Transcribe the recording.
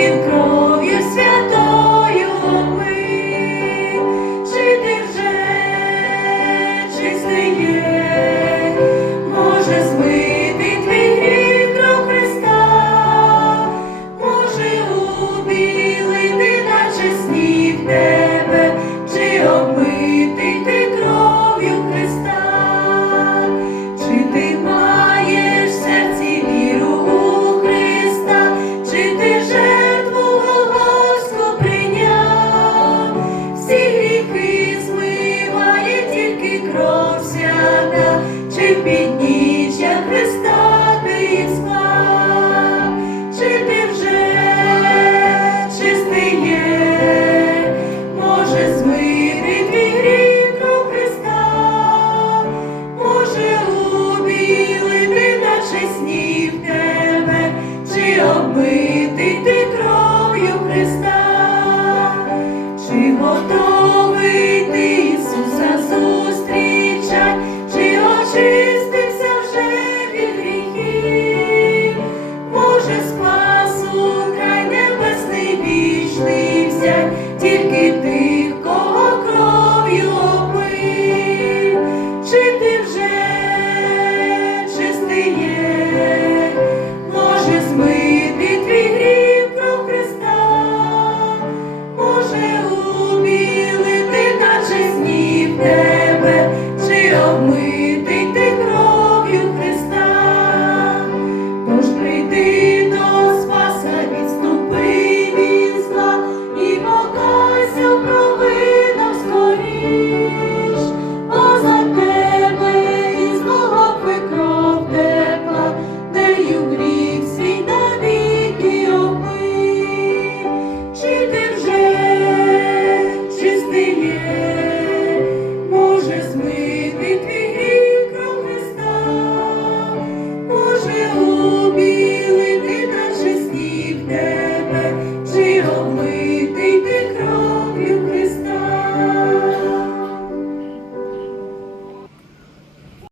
він кров.